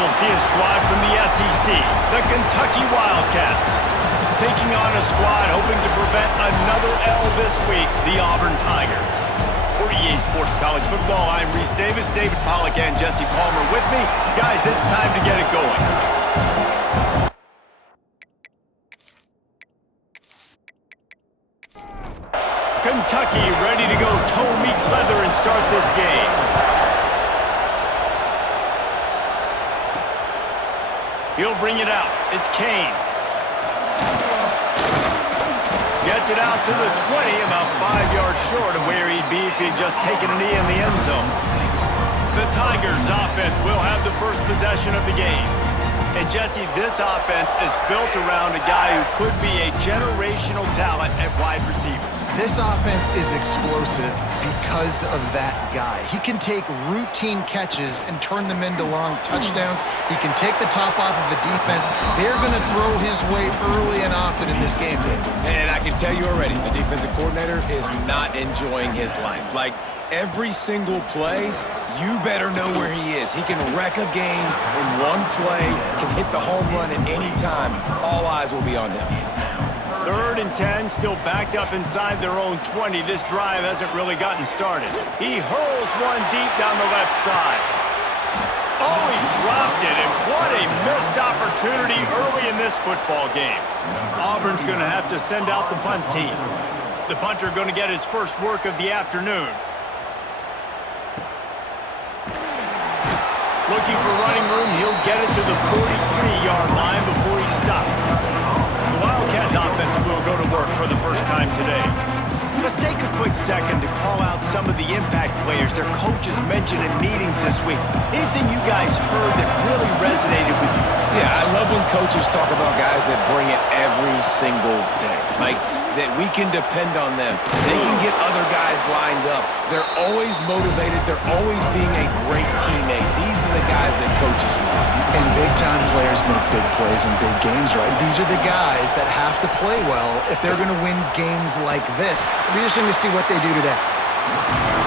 we'll see a squad from the SEC, the Kentucky Wildcats. Taking on a squad hoping to prevent another L this week, the Auburn Tigers. For EA Sports College Football, I'm Reese Davis, David Pollack, and Jesse Palmer with me. Guys, it's time to get it going. Kentucky ready to go toe meets leather and start this game. He'll bring it out. It's Kane. Gets it out to the 20, about 5 yards short of where he'd be if he'd just taken a knee in the end zone. The Tigers offense will have the first possession of the game. And Jesse, this offense is built around a guy who could be a generational talent at wide receiver. This offense is explosive because of that guy. He can take routine catches and turn them into long touchdowns. He can take the top off of a defense. They're going to throw his way early and often in this game, Dave. And I can tell you already, the defensive coordinator is not enjoying his life. Like, every single play, you better know where he is. He can wreck a game in one play, can hit the home run at any time. All eyes will be on him. 3rd and 10, still backed up inside their own 20. This drive hasn't really gotten started. He hurls one deep down the left side. Oh, he dropped it, and what a missed opportunity early in this football game. Auburn's going to have to send out the punt team. The punter going to get his first work of the afternoon. Looking for running room, he'll get it to the 43-yard line before he stops. The Wildcats offense will go to work for the first time today. Let's take a quick second to call out some of the impact players their coaches mentioned in meetings this week. Anything you guys heard that really resonated with you? Yeah, I love when coaches talk about guys that bring it every single day. Like, that we can depend on them. They can get other guys lined up. They're always motivated. They're always being a great teammate. These are the guys that coaches love. And big-time players make big plays in big games, right? These are the guys that have to play well if they're going to win games like this. It'll be interesting to see what they do today.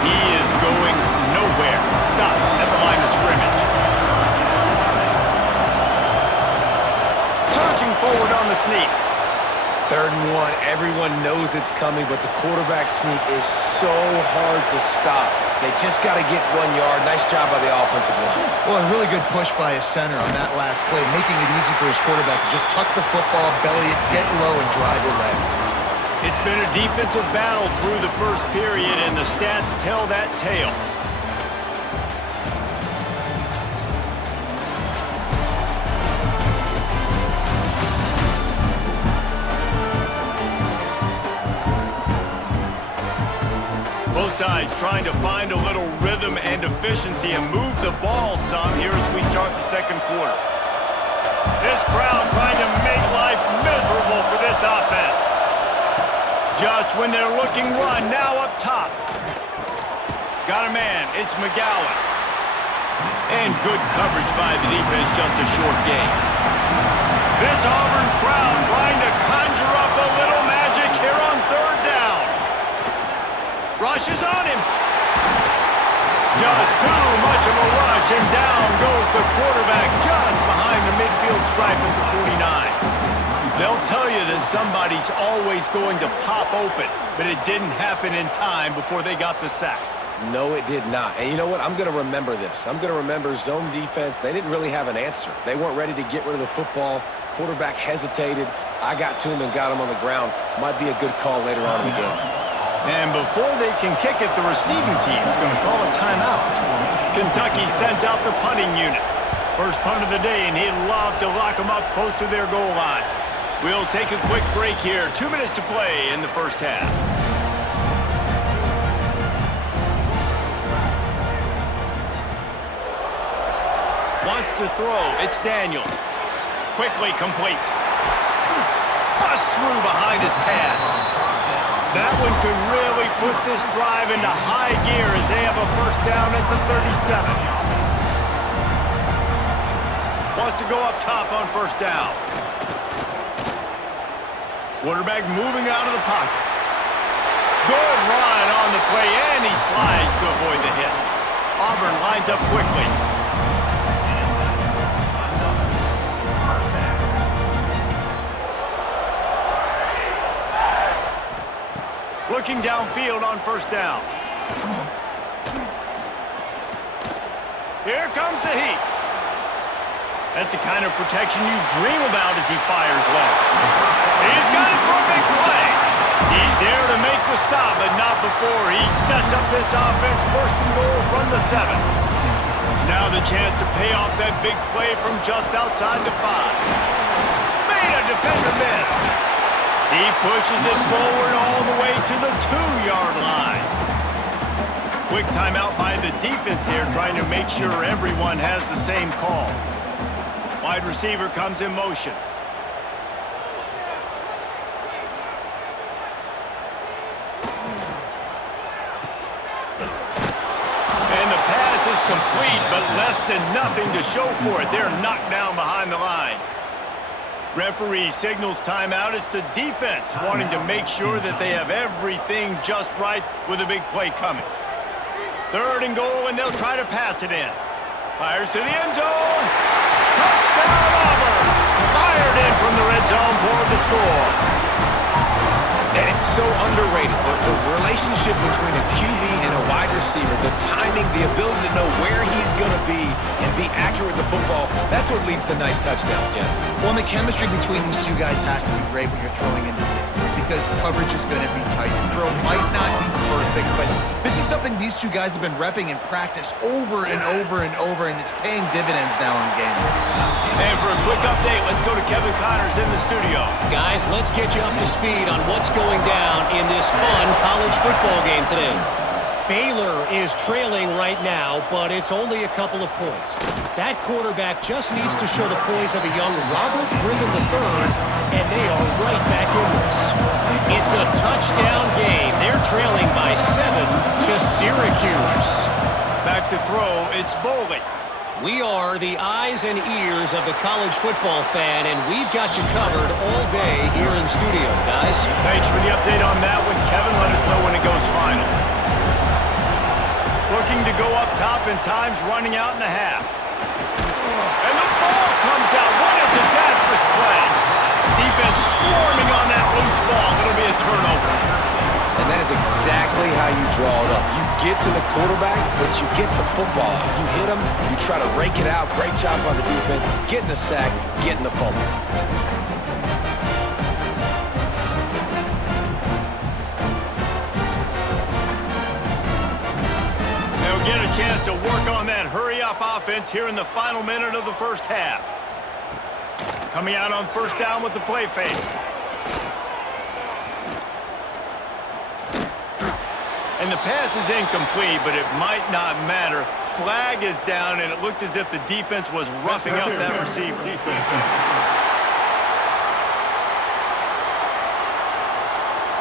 He is going nowhere. Stop at the line of scrimmage. Surging forward on the sneak. 3rd and 1, everyone knows it's coming, but the quarterback sneak is so hard to stop. They just got to get 1 yard. Nice job by the offensive line. Well, a really good push by his center on that last play, making it easy for his quarterback to just tuck the football, belly it, get low, and drive the legs. It's been a defensive battle through the first period, and the stats tell that tale. Both sides trying to find a little rhythm and efficiency and move the ball some here as we start the second quarter. This crowd trying to make life miserable for this offense. Just when they're looking run, now up top. Got a man, it's McGowan. And good coverage by the defense, just a short gain. This Auburn crowd trying to conjure up a little magic here on 3rd down. Rush is on him. Just too much of a rush, and down goes the quarterback just behind the midfield stripe at the 49. They'll tell you that somebody's always going to pop open, but it didn't happen in time before they got the sack. No, it did not. And you know what? I'm going to remember this. I'm going to remember zone defense. They didn't really have an answer. They weren't ready to get rid of the football. Quarterback hesitated. I got to him and got him on the ground. Might be a good call later on in the game. And before they can kick it, the receiving team's going to call a timeout. Kentucky sent out the punting unit. First punt of the day, and he'd love to lock them up close to their goal line. We'll take a quick break here. 2 minutes to play in the first half. Wants to throw. It's Daniels. Quickly complete. Bust through behind his pad. That one could really put this drive into high gear as they have a first down at the 37. Wants to go up top on first down. Quarterback moving out of the pocket. Good run on the play, and he slides to avoid the hit. Auburn lines up quickly. Looking downfield on first down. Here comes the heat. That's the kind of protection you dream about as he fires left. He's got it for a big play. He's there to make the stop, but not before he sets up this offense first and goal from the 7. Now the chance to pay off that big play from just outside the 5. Made a defender miss. He pushes it forward all the way to the 2-yard line. Quick timeout by the defense there, trying to make sure everyone has the same call. Wide receiver comes in motion. And the pass is complete, but less than nothing to show for it. They're knocked down behind the line. Referee signals timeout. It's the defense wanting to make sure that they have everything just right with a big play coming. 3rd and goal, and they'll try to pass it in. Fires to the end zone. Touchdown, Auburn! Fired in from the red zone for the score. And it's so underrated. The relationship between a QB and a wide receiver, the timing, the ability to know where he's going to be and be accurate with the football, that's what leads to nice touchdowns, Jesse. Well, and the chemistry between these two guys has to be great when you're throwing into things because coverage is going to be tight. The throw might not be perfect, but this is something these two guys have been repping in practice over and over and over, and it's paying dividends now in game. And for a quick update, let's go to Kevin Connors in the studio. Guys, let's get you up to speed on what's going down in this fun college football game today. Baylor is trailing right now, but it's only a couple of points. That quarterback just needs to show the poise of a young Robert Griffin III, and they are right back in this. It's a touchdown game. They're trailing by 7 to Syracuse. Back to throw, it's Boley. We are the eyes and ears of the college football fan, and we've got you covered all day here in studio, guys. Thanks for the update on that one, Kevin. Let us know when it goes final. Looking to go up top, and time's running out in the half. And the ball comes out. What a disastrous play. Defense swarming on that loose ball. It'll be a turnover. And that is exactly how you draw it up. You get to the quarterback, but you get the football. You hit him, you try to rake it out. Great job by the defense. Getting the sack, getting the fumble. They'll get a chance to work on that hurry-up offense here in the final minute of the first half. Coming out on first down with the play fake. And the pass is incomplete, but it might not matter. Flag is down, and it looked as if the defense was roughing up that receiver.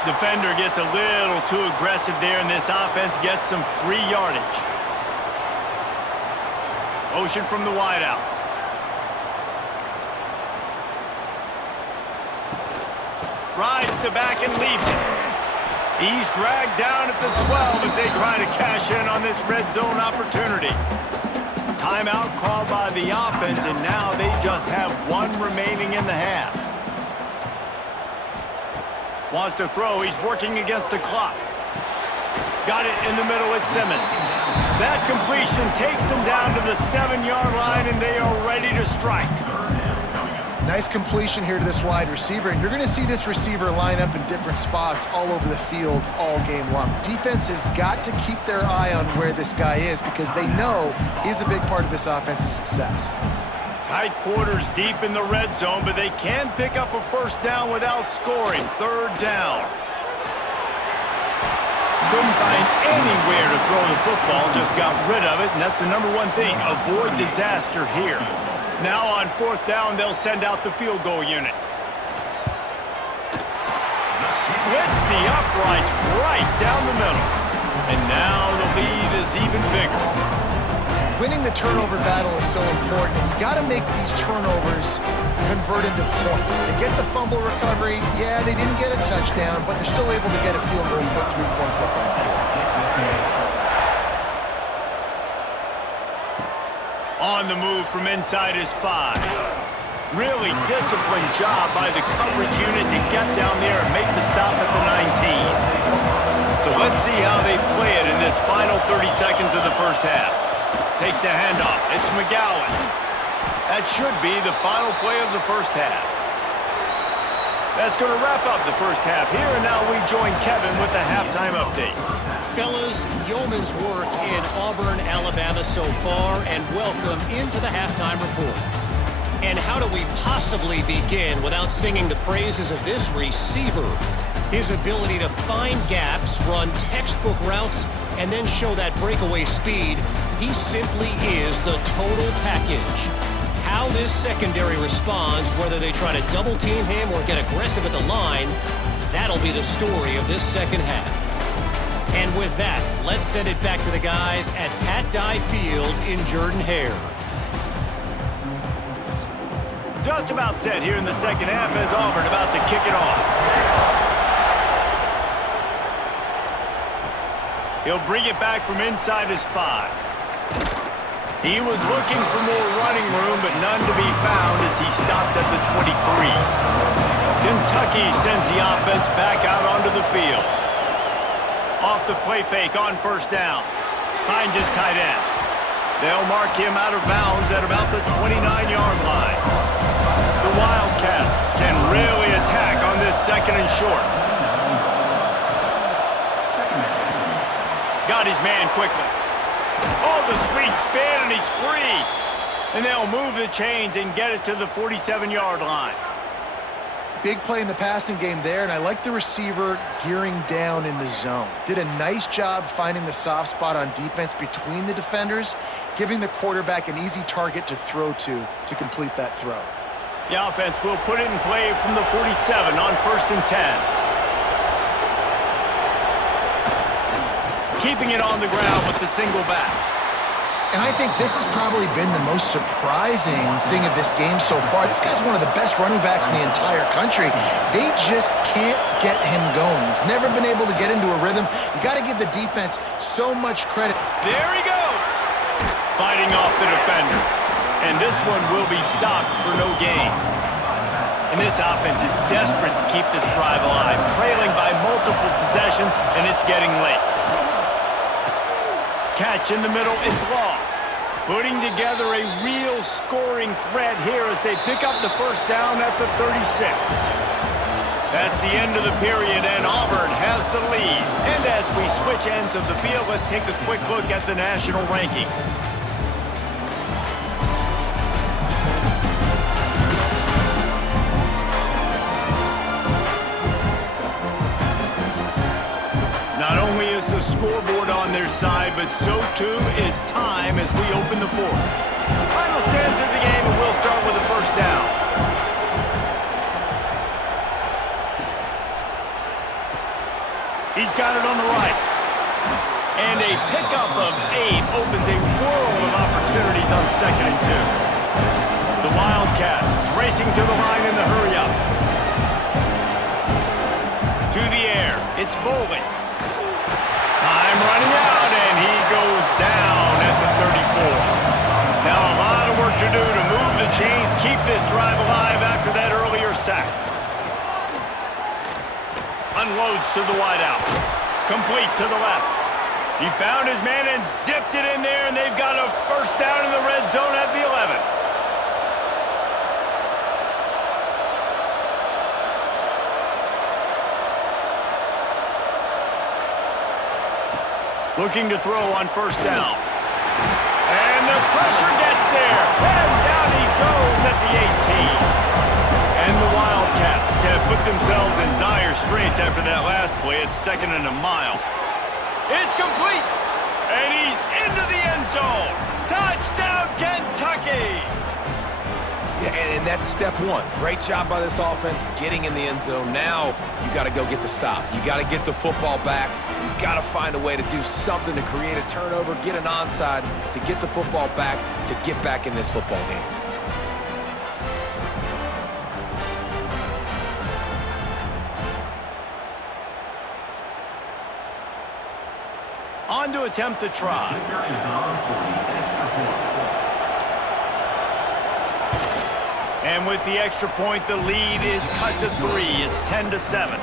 Defender gets a little too aggressive there, and this offense gets some free yardage. Motion from the wideout. Rides to back and leaves it. He's dragged down at the 12 as they try to cash in on this red zone opportunity. Timeout called by the offense, and now they just have one remaining in the half. Wants to throw. He's working against the clock. Got it in the middle at Simmons. That completion takes them down to the 7-yard line, and they are ready to strike. Nice completion here to this wide receiver, and you're going to see this receiver line up in different spots all over the field all game long. Defense has got to keep their eye on where this guy is because they know he's a big part of this offense's success. Tight quarters deep in the red zone, but they can pick up a first down without scoring. 3rd down. Couldn't find anywhere to throw the football, just got rid of it, and that's the #1 thing. Avoid disaster here. Now on 4th down, they'll send out the field goal unit. Splits the uprights right down the middle. And now the lead is even bigger. Winning the turnover battle is so important, and you got to make these turnovers convert into points. They get the fumble recovery. Yeah, they didn't get a touchdown, but they're still able to get a field goal and put 3 points up on the board. On the move from inside his 5. Really disciplined job by the coverage unit to get down there and make the stop at the 19. So let's see how they play it in this final 30 seconds of the first half. Takes the handoff. It's McGowan. That should be the final play of the first half. That's going to wrap up the first half here, and now we join Kevin with the halftime update. Fellas, yeoman's work in Auburn, Alabama so far, and welcome into the halftime report. And how do we possibly begin without singing the praises of this receiver? His ability to find gaps, run textbook routes, and then show that breakaway speed. He simply is the total package. How this secondary responds, whether they try to double team him or get aggressive at the line, that'll be the story of this second half. And with that, let's send it back to the guys at Pat Dye Field in Jordan-Hare. Just about set here in the second half as Auburn about to kick it off. He'll bring it back from inside his 5. He was looking for more running room, but none to be found as he stopped at the 23. Kentucky sends the offense back out onto the field. Off the play fake on first down. Finds his tight end. They'll mark him out of bounds at about the 29-yard line. The Wildcats can really attack on this second and short. Got his man quickly. Oh, the sweet spin, and he's free. And they'll move the chains and get it to the 47-yard line. Big play in the passing game there, and I like the receiver gearing down in the zone. Did a nice job finding the soft spot on defense between the defenders, giving the quarterback an easy target to throw to complete that throw. The offense will put it in play from the 47 on 1st and 10. Keeping it on the ground with the single back. And I think this has probably been the most surprising thing of this game so far. This guy's one of the best running backs in the entire country. They just can't get him going. He's never been able to get into a rhythm. You got to give the defense so much credit. There he goes! Fighting off the defender. And this one will be stopped for no gain. And this offense is desperate to keep this drive alive, trailing by multiple possessions, and it's getting late. Catch in the middle, it's long. Putting together a real scoring threat here as they pick up the first down at the 36. That's the end of the period, and Auburn has the lead. And as we switch ends of the field, let's take a quick look at the national rankings. Not only is the scoreboard on their side, but so too is time as we open the fourth. Final stands of the game, and we'll start with the first down. He's got it on the right. And a pickup of 8 opens a world of opportunities on 2nd and 2. The Wildcats racing to the line in the hurry-up. To the air, it's Bowling. Time running out, and he goes down at the 34. Now a lot of work to do to move the chains, keep this drive alive after that earlier sack. Unloads to the wideout. Complete to the left. He found his man and zipped it in there, and they've got a first down in the red zone at the 11. Looking to throw on first down. And the pressure gets there. And down he goes at the 18. And the Wildcats have put themselves in dire straits after that last play. It's 2nd and a mile. It's complete. And he's into the end zone. Touchdown, Kentucky. Yeah, and that's step one. Great job by this offense getting in the end zone. Now you got to go get the stop. You got to get the football back. You got to find a way to do something to create a turnover, get an onside, to get the football back, to get back in this football game. On to attempt the try. And with the extra point, the lead is cut to 3. It's 10-7.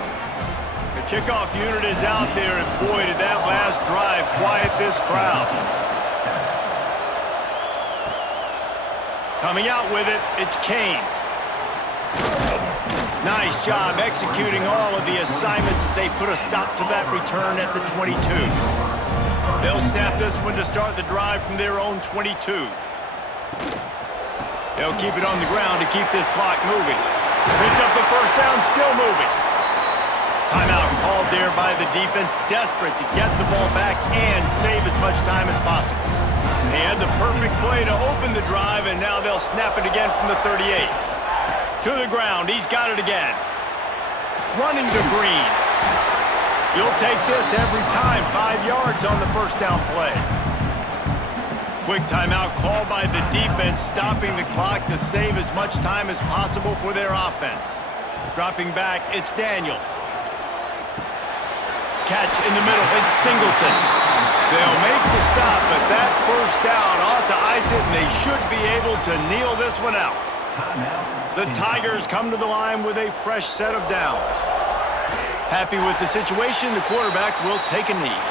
Kickoff unit is out there, and boy, did that last drive quiet this crowd. Coming out with it, it's Kane. Nice job executing all of the assignments as they put a stop to that return at the 22. They'll snap this one to start the drive from their own 22. They'll keep it on the ground to keep this clock moving. Picks up the first down, still moving. Timeout called there by the defense, desperate to get the ball back and save as much time as possible. They had the perfect play to open the drive, and now they'll snap it again from the 38. To the ground, he's got it again. Running to Green. You'll take this every time, 5 yards on the first down play. Quick timeout called by the defense, stopping the clock to save as much time as possible for their offense. Dropping back, it's Daniels. Catch in the middle, it's Singleton. They'll make the stop, but that first down ought to ice it, and they should be able to kneel this one out. The Tigers come to the line with a fresh set of downs. Happy with the situation, the quarterback will take a knee.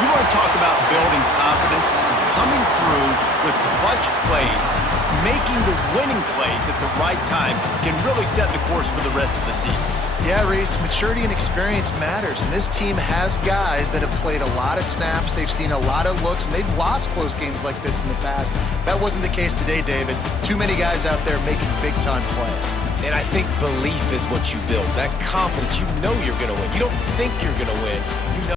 You want to talk about building confidence? Coming through with clutch plays, making the winning plays at the right time can really set the course for the rest of the season. Yeah, Reese, maturity and experience matters, and this team has guys that have played a lot of snaps, they've seen a lot of looks, and they've lost close games like this in the past. That wasn't the case today, David. Too many guys out there making big-time plays. And I think belief is what you build. That confidence, you know you're going to win. You don't think you're going to win. You know